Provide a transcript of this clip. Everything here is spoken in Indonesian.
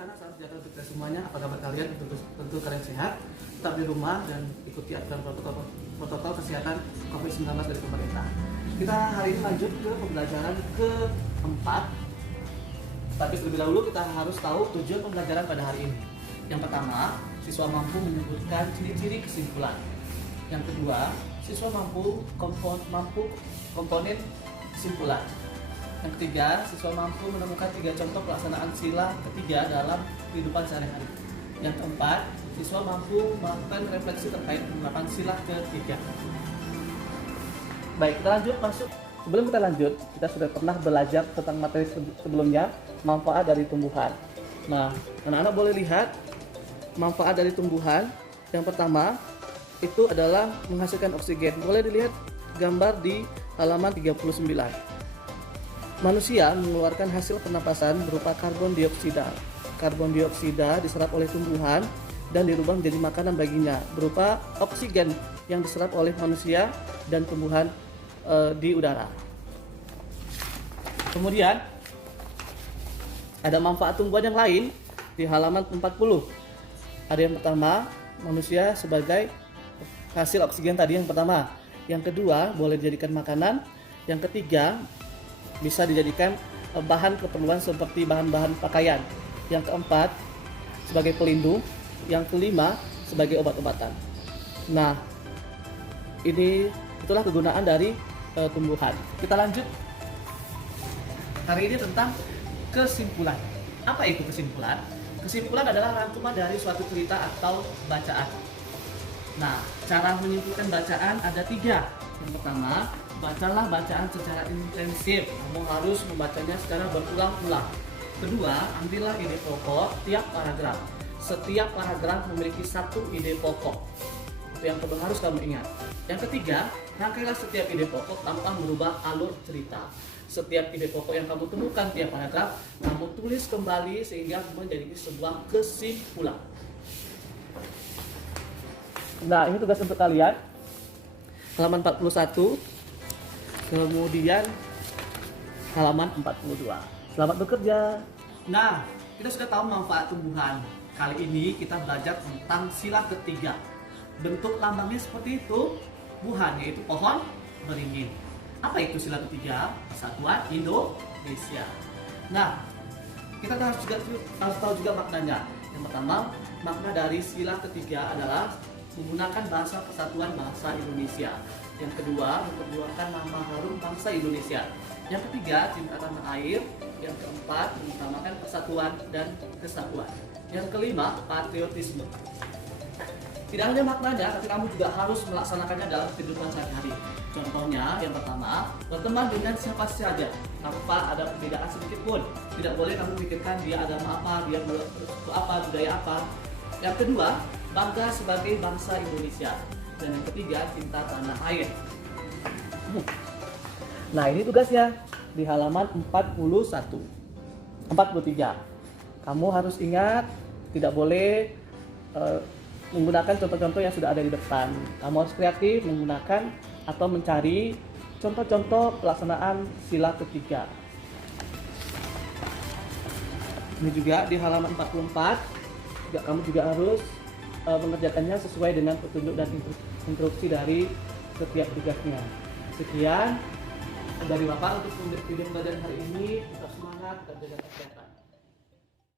anak-anak, salam sejahtera untuk kita semuanya. Apa kabar kalian? Tentu kalian sehat, tetap di rumah dan ikuti aturan protokol kesehatan COVID-19 dari pemerintah. Kita hari ini lanjut ke pembelajaran keempat. Tapi terlebih dahulu kita harus tahu tujuan pembelajaran pada hari ini. Yang pertama, siswa mampu menyebutkan ciri-ciri kesimpulan. Yang kedua, siswa mampu komponen kesimpulan. Yang ketiga, siswa mampu menemukan 3 contoh pelaksanaan sila ketiga dalam kehidupan sehari-hari. Yang keempat, siswa mampu melakukan refleksi terkait penerapan sila ketiga. Baik, kita lanjut masuk. Sebelum kita lanjut, kita sudah pernah belajar tentang materi sebelumnya, manfaat dari tumbuhan. Nah, anak-anak boleh lihat manfaat dari tumbuhan. Yang pertama, itu adalah menghasilkan oksigen. Boleh dilihat gambar di halaman 39. Manusia mengeluarkan hasil pernapasan berupa karbon dioksida. Karbon dioksida diserap oleh tumbuhan dan dirubah menjadi makanan baginya berupa oksigen yang diserap oleh manusia dan tumbuhan di udara. Kemudian ada manfaat tumbuhan yang lain di halaman 40. Ada yang pertama, manusia sebagai hasil oksigen tadi yang pertama. Yang kedua, boleh dijadikan makanan. Yang ketiga, bisa dijadikan bahan keperluan seperti bahan-bahan pakaian. Yang keempat, sebagai pelindung. Yang kelima, sebagai obat-obatan. Nah, itulah kegunaan dari tumbuhan. Kita lanjut. Hari ini tentang kesimpulan. Apa itu kesimpulan? Kesimpulan adalah rangkuman dari suatu cerita atau bacaan. Nah, cara menyimpulkan bacaan ada 3. Yang pertama, bacalah bacaan secara intensif. Kamu harus membacanya secara berulang-ulang. Kedua, ambillah ide pokok tiap paragraf. Setiap paragraf memiliki 1 ide pokok. Itu yang perlu harus kamu ingat. Yang ketiga, rangkailah setiap ide pokok tanpa merubah alur cerita. Setiap ide pokok yang kamu temukan tiap paragraf, kamu tulis kembali sehingga menjadi sebuah kesimpulan. Nah, ini tugas untuk kalian. Halaman 41. Kemudian halaman 42. Selamat bekerja. Nah, kita sudah tahu manfaat tumbuhan. Kali ini kita belajar tentang sila ketiga. Bentuk lambangnya seperti itu, buhan, yaitu pohon beringin. Apa itu sila ketiga? Persatuan Indonesia. Nah, kita harus tahu juga maknanya. Yang pertama, makna dari sila ketiga adalah menggunakan bahasa persatuan bangsa Indonesia. Yang kedua, memperjuangkan nama harum bangsa Indonesia. Yang ketiga, cinta tanah air. Yang keempat, mengutamakan persatuan dan kesatuan. Yang kelima, patriotisme. Tidak hanya maknanya, tapi kamu juga harus melaksanakannya dalam kehidupan sehari-hari. Contohnya, yang pertama, berteman dengan siapa saja tanpa ada perbedaan sedikit pun. Tidak boleh kamu pikirkan dia agama apa, dia apa, budaya apa. Yang kedua, bangga sebagai bangsa Indonesia. Dan yang ketiga, cinta tanah air. Nah, ini tugasnya di halaman 43. Kamu harus ingat, tidak boleh menggunakan contoh-contoh yang sudah ada di depan. Kamu harus kreatif menggunakan atau mencari contoh-contoh pelaksanaan sila ketiga. Ini juga di halaman 44. Kamu juga harus mengerjakannya sesuai dengan petunjuk dan instruksi dari setiap tugasnya. Sekian dari Bapak untuk video pembelajaran hari ini. Tetap semangat dan jaga kesehatan.